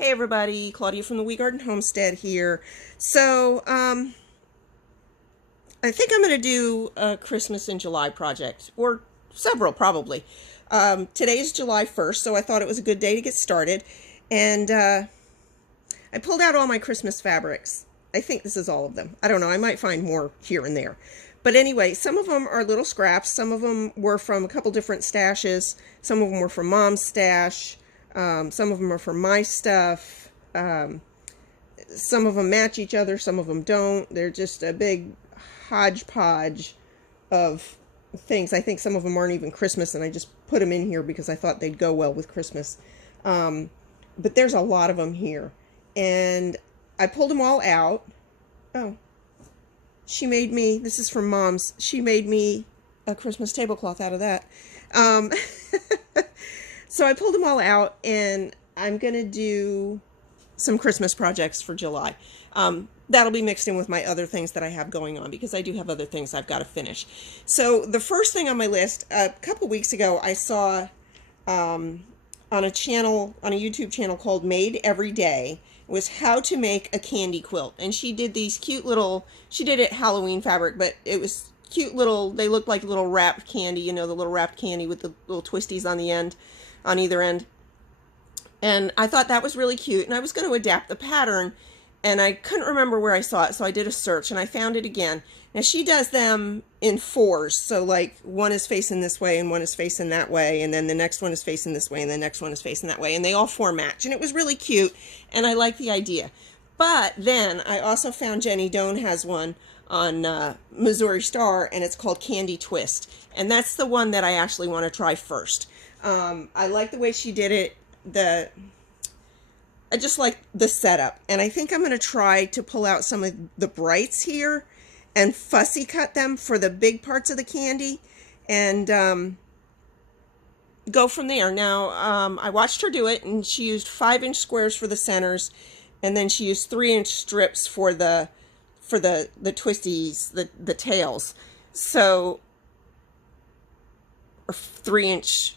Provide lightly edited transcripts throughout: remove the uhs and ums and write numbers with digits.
Hey everybody, Claudia from the Wee Garden Homestead here. So, I think I'm going to do a Christmas in July project, or several probably. Today's July 1st, so I thought it was a good day to get started. And I pulled out all my Christmas fabrics. I think this is all of them. I don't know, I might find more here and there. But anyway, some of them are little scraps. Some of them were from a couple different stashes. Some of them were from Mom's stash. Some of them are from my stuff. Some of them match each other, some of them don't. They're just a big hodgepodge of things. I think some of them aren't even Christmas, and I just put them in here because I thought they'd go well with Christmas. But there's a lot of them here. And I pulled them all out. Oh, she made me, this is from Mom's, she made me a Christmas tablecloth out of that. Um, so I pulled them all out, and I'm going to do some Christmas projects for July. That'll be mixed in with my other things that I have going on, because I do have other things I've got to finish. So the first thing on my list, a couple weeks ago, I saw on a channel, on a YouTube channel called Made Every Day, was how to make a candy quilt. And she did these cute little, she did it Halloween fabric, but it was cute little, they looked like little wrapped candy, you know, the little wrapped candy with the little twisties on the end, on either end. And I thought that was really cute, and I was going to adapt the pattern, and I couldn't remember where I saw it, so I did a search, and I found it again. Now, she does them in fours, so like one is facing this way, and one is facing that way, and then the next one is facing this way, and the next one is facing that way, and they all four match, and it was really cute, and I like the idea. But then I also found Jenny Doan has one on Missouri Star, and it's called Candy Twist, and that's the one that I actually want to try first. I like the way she did it. I just like the setup, and I think I'm going to try to pull out some of the brights here and fussy cut them for the big parts of the candy, and go from there. Now, I watched her do it, and she used 5-inch squares for the centers, and then she used 3-inch strips for the twisties, the tails. So, or 3-inch.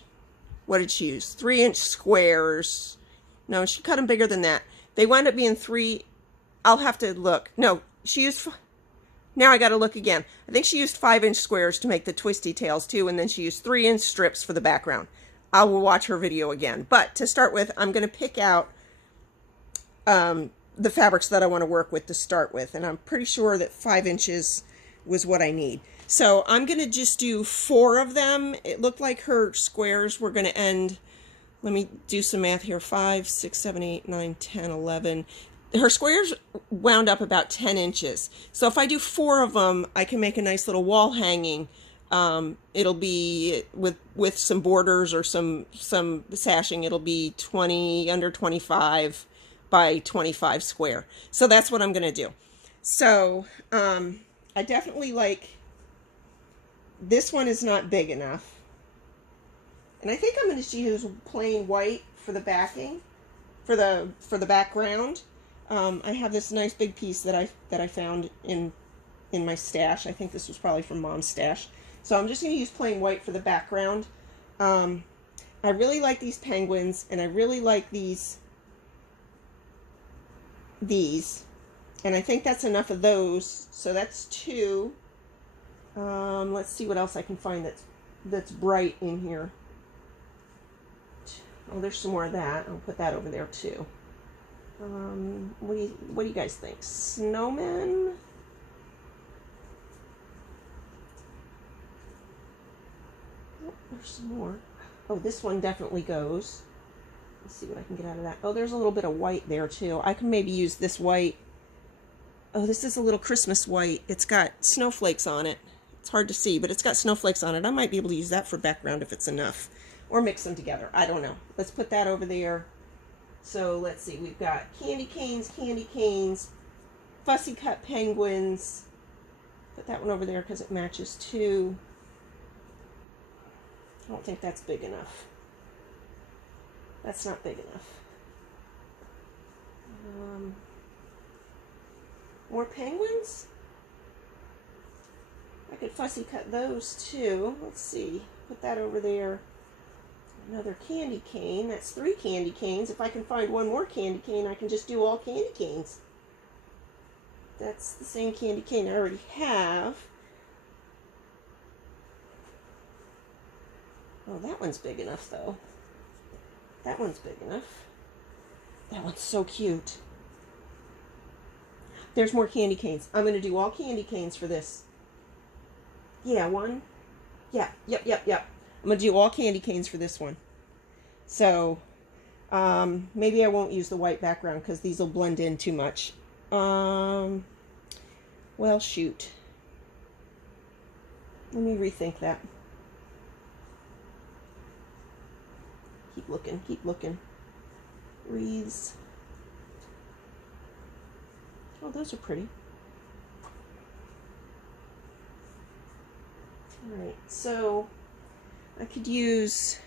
What did she use? 3-inch squares. No, she cut them bigger than that. They wound up being 3. I'll have to look. No, she used, now I got to look again. I think she used 5-inch squares to make the twisty tails too, and then she used 3-inch strips for the background. I will watch her video again. But to start with, I'm going to pick out the fabrics that I want to work with to start with, and I'm pretty sure that 5 inches was what I need. So I'm going to just do 4 of them. It looked like her squares were going to end, let me do some math here, 5, 6, 7, 8, 9, 10, 11. Her squares wound up about 10 inches. So if I do 4 of them, I can make a nice little wall hanging. It'll be with some borders or some sashing. It'll be under 25 by 25 square. So that's what I'm going to do. So I definitely like, this one is not big enough. And I think I'm going to use plain white for the backing, for the background. I have this nice big piece that I found in my stash. I think this was probably from Mom's stash. So I'm just going to use plain white for the background. I really like these penguins, and I really like these. And I think that's enough of those. So that's 2. Let's see what else I can find that's bright in here. Oh, there's some more of that. I'll put that over there too. What do you guys think? Snowmen? Oh, there's some more. Oh, this one definitely goes. Let's see what I can get out of that. Oh, there's a little bit of white there too. I can maybe use this white. Oh, this is a little Christmas white. It's got snowflakes on it. It's hard to see, but it's got snowflakes on it. I might be able to use that for background if it's enough. Or mix them together. I don't know. Let's put that over there. So let's see. We've got candy canes, fussy cut penguins. Put that one over there because it matches too. I don't think that's big enough. That's not big enough. More penguins? I could fussy cut those too. Let's see. Put that over there. Another candy cane. That's 3 candy canes. If I can find one more candy cane, I can just do all candy canes. That's the same candy cane I already have. Oh, that one's big enough, though. That one's big enough. That one's so cute. There's more candy canes. I'm going to do all candy canes for this. Yeah, one. Yeah, yep. I'm going to do all candy canes for this one. So, maybe I won't use the white background because these will blend in too much. Well, shoot. Let me rethink that. Keep looking. Wreaths. Oh, those are pretty. Alright, so I could use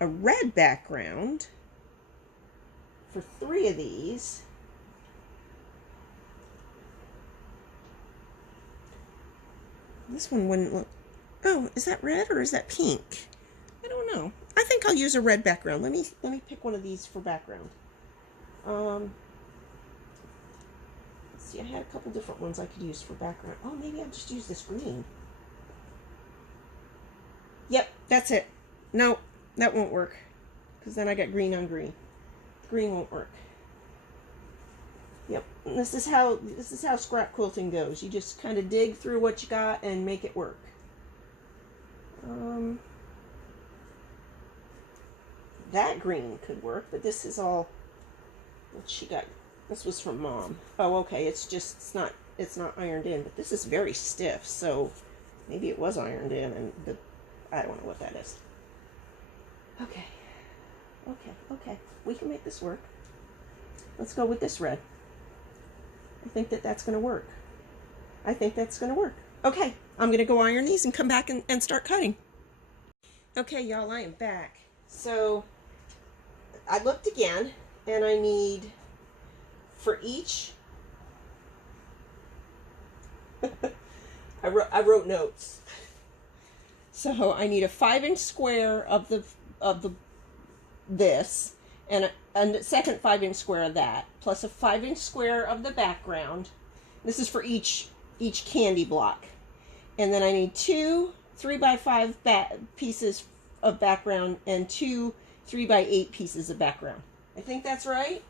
a red background for 3 of these. This one wouldn't look... Oh, is that red or is that pink? I don't know. I think I'll use a red background. Let me pick one of these for background. Let's see, I had a couple different ones I could use for background. Oh, maybe I'll just use this green. Yep, that's it. No, that won't work. Because then I got green on green. Green won't work. Yep, and this is how scrap quilting goes. You just kind of dig through what you got and make it work. That green could work, but this is all what she got. This was from Mom. Oh, okay. It's not ironed in, but this is very stiff, so maybe it was ironed in, and I don't know what that is. Okay. We can make this work. Let's go with this red. I think that's going to work. Okay, I'm going to go iron these and come back and start cutting. Okay, y'all, I am back. So I looked again, and I need, for each, I wrote notes. So I need a 5-inch square of this, and a second 5-inch square of that, plus a 5-inch square of the background. This is for each candy block. And then I need 2 3x5 pieces of background and 2 3x8 pieces of background. I think that's right.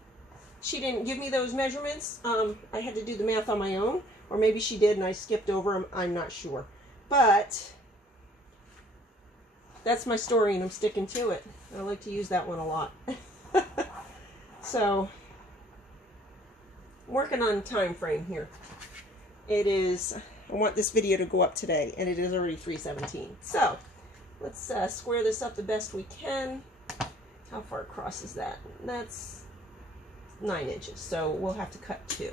She didn't give me those measurements. I had to do the math on my own, or maybe she did and I skipped over them. I'm not sure. But that's my story and I'm sticking to it. I like to use that one a lot. So, I'm working on time frame here. It is, I want this video to go up today, and it is already 3:17. So, let's square this up the best we can. How far across is that? That's 9 inches, so we'll have to cut 2.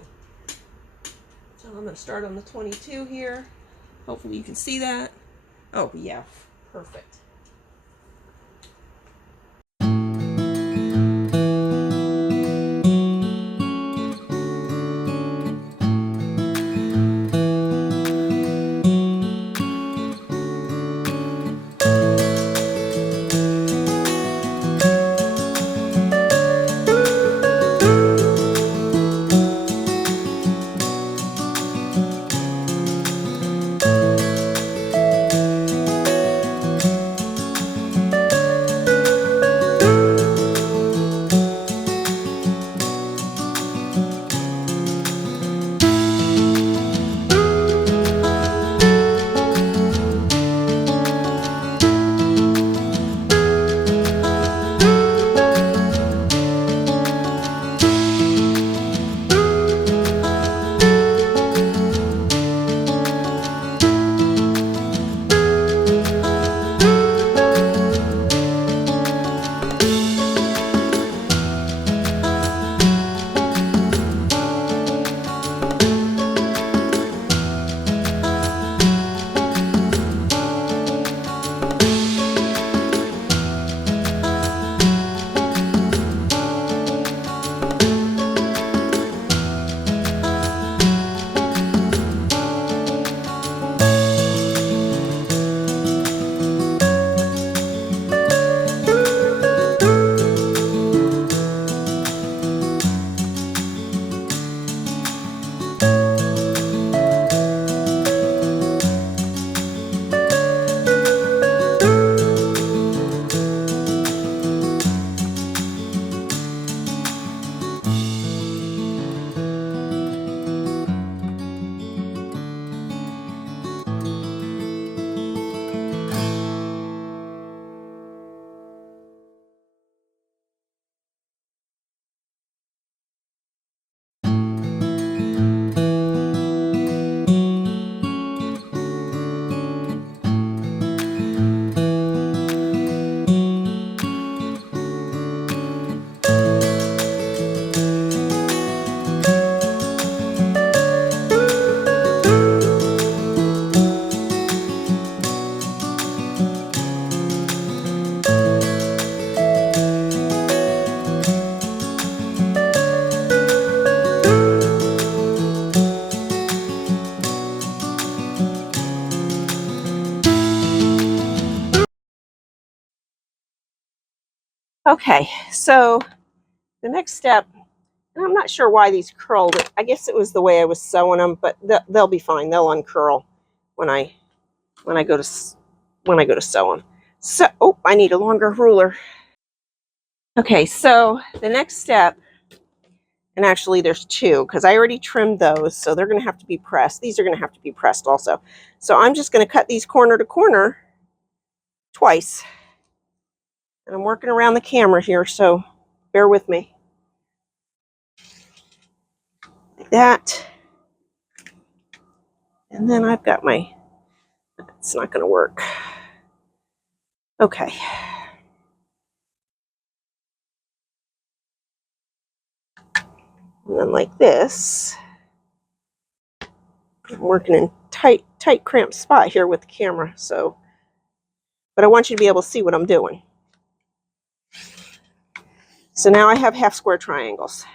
So I'm going to start on the 22 here. Hopefully you can see that. Oh, yeah, perfect. Okay, so the next step, and I'm not sure why these curled. I guess it was the way I was sewing them, but they'll be fine. They'll uncurl when I go to sew them. So, oh, I need a longer ruler. Okay, so the next step, and actually there's two because I already trimmed those, so they're going to have to be pressed. These are going to have to be pressed also. So I'm just going to cut these corner to corner twice. And I'm working around the camera here, so bear with me. Like that. And then I've got my, it's not going to work. Okay. And then like this. I'm working in tight cramped spot here with the camera, so, but I want you to be able to see what I'm doing. So now I have half square triangles.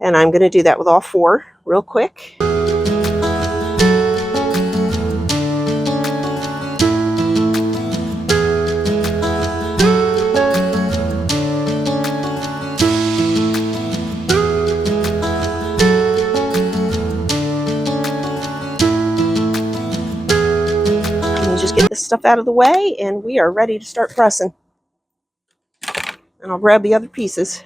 And I'm going to do that with all four real quick. Just get this stuff out of the way and we are ready to start pressing. And I'll grab the other pieces.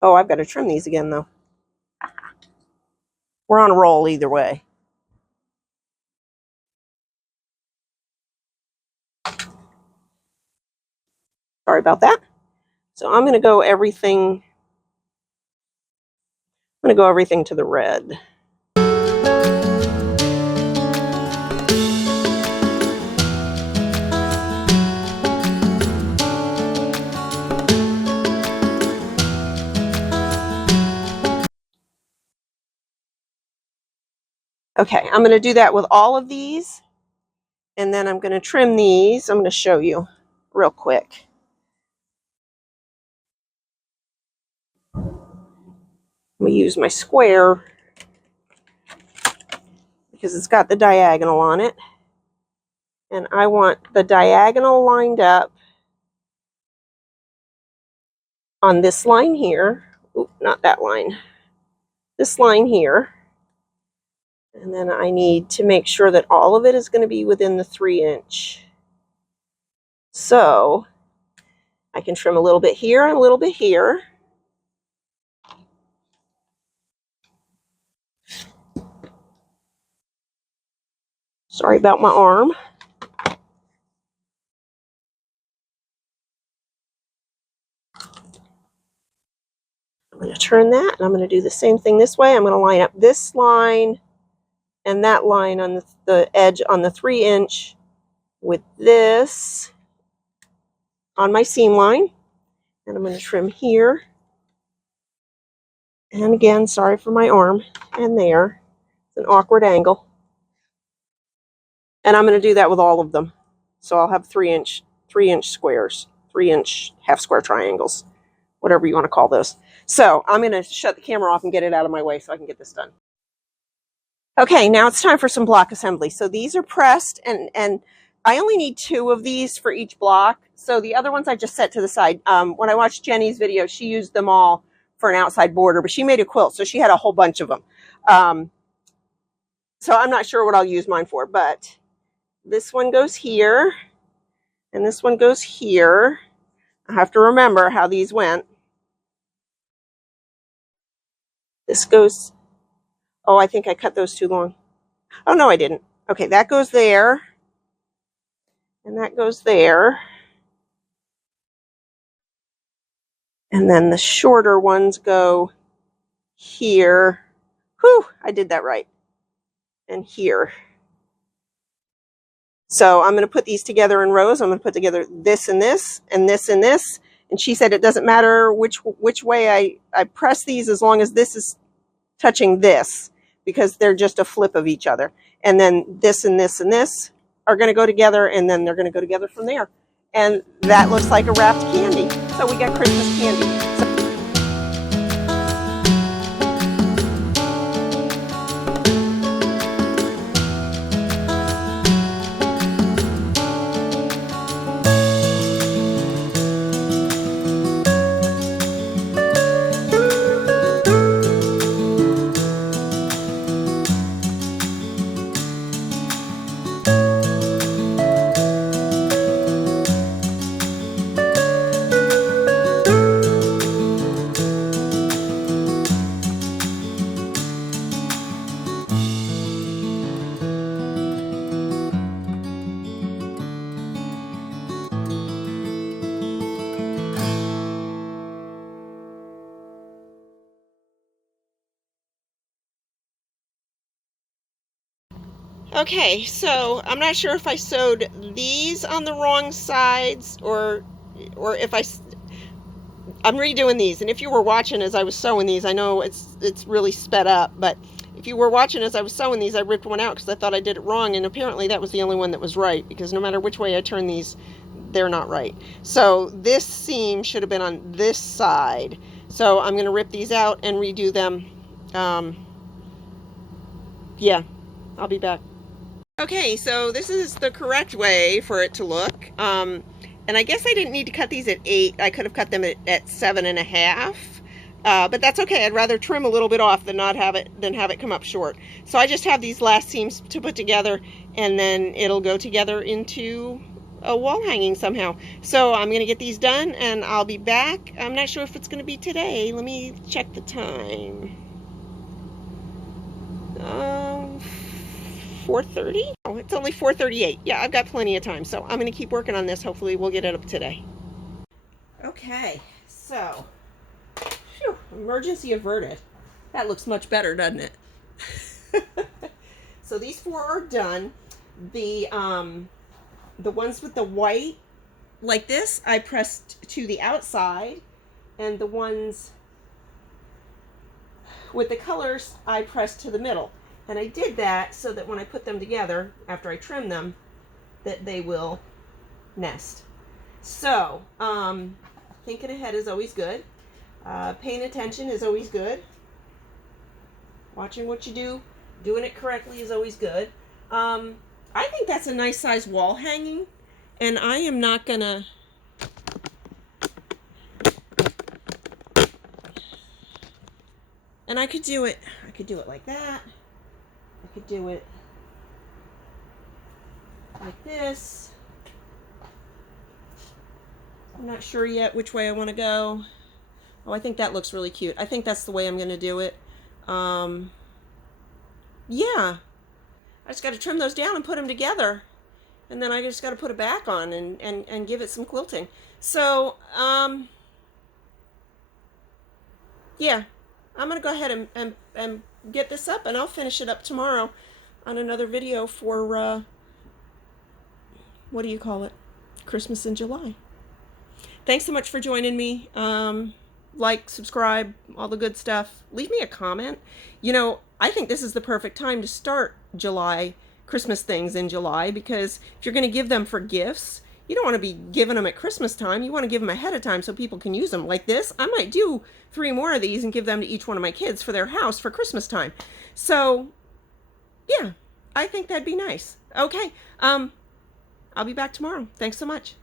Oh, I've got to trim these again though. We're on a roll either way. Sorry about that. So I'm going to go everything to the red. Okay, I'm going to do that with all of these, and then I'm going to trim these. I'm going to show you real quick. I'm going to use my square because it's got the diagonal on it, and I want the diagonal lined up on this line here. Oop, not that line. This line here. And then I need to make sure that all of it is going to be within the 3-inch. So I can trim a little bit here and a little bit here. Sorry about my arm. I'm going to turn that, and I'm going to do the same thing this way. I'm going to line up this line and that line on the edge on the 3-inch with this on my seam line. And I'm going to trim here. And again, sorry for my arm. And there. It's an awkward angle. And I'm going to do that with all of them. So I'll have 3-inch squares, 3-inch half square triangles, whatever you want to call those. So I'm going to shut the camera off and get it out of my way so I can get this done. Okay, now it's time for some block assembly. So these are pressed, and I only need 2 of these for each block. So the other ones I just set to the side. When I watched Jenny's video, she used them all for an outside border, but she made a quilt, so she had a whole bunch of them. So I'm not sure what I'll use mine for, but this one goes here, and this one goes here. I have to remember how these went. This goes, oh, I think I cut those too long. Oh, no, I didn't. Okay, that goes there, and that goes there. And then the shorter ones go here. Whew, I did that right. And here. So I'm going to put these together in rows. I'm going to put together this and this and this and this. And she said it doesn't matter which way I press these as long as this is touching this, because they're just a flip of each other. And then this and this and this are going to go together, and then they're going to go together from there. And that looks like a wrapped candy. So we got Christmas candy. Okay, so I'm not sure if I sewed these on the wrong sides or if I'm redoing these. And if you were watching as I was sewing these, I know it's really sped up, but if you were watching as I was sewing these, I ripped one out because I thought I did it wrong, and apparently that was the only one that was right, because no matter which way I turn these, they're not right. So this seam should have been on this side. So I'm going to rip these out and redo them. Yeah, I'll be back. Okay, so this is the correct way for it to look. And I guess I didn't need to cut these at 8. I could have cut them at 7.5. But that's okay. I'd rather trim a little bit off than have it come up short. So I just have these last seams to put together, and then it'll go together into a wall hanging somehow. So I'm going to get these done, and I'll be back. I'm not sure if it's going to be today. Let me check the time. 4:30? Oh, it's only 4:38. Yeah, I've got plenty of time. So I'm going to keep working on this. Hopefully we'll get it up today. Okay, so phew, emergency averted. That looks much better, doesn't it? So these 4 are done. The ones with the white like this, I pressed to the outside, and the ones with the colors, I pressed to the middle. And I did that so that when I put them together, after I trim them, that they will nest. So, thinking ahead is always good. Paying attention is always good. Watching what you do, doing it correctly is always good. I think that's a nice size wall hanging, and I am not gonna and I could do it like that. I could do it like this. I'm not sure yet which way I want to go. Oh, I think that looks really cute. I think that's the way I'm going to do it. Yeah. I just got to trim those down and put them together. And then I just got to put it back on and give it some quilting. So, yeah. I'm going to go ahead and get this up, and I'll finish it up tomorrow on another video for, what do you call it? Christmas in July. Thanks so much for joining me. Like, subscribe, all the good stuff. Leave me a comment. You know, I think this is the perfect time to start July, Christmas things in July, because if you're going to give them for gifts, you don't want to be giving them at Christmas time. You want to give them ahead of time so people can use them. Like this, I might do 3 more of these and give them to each one of my kids for their house for Christmas time. So, yeah, I think that'd be nice. Okay, I'll be back tomorrow. Thanks so much.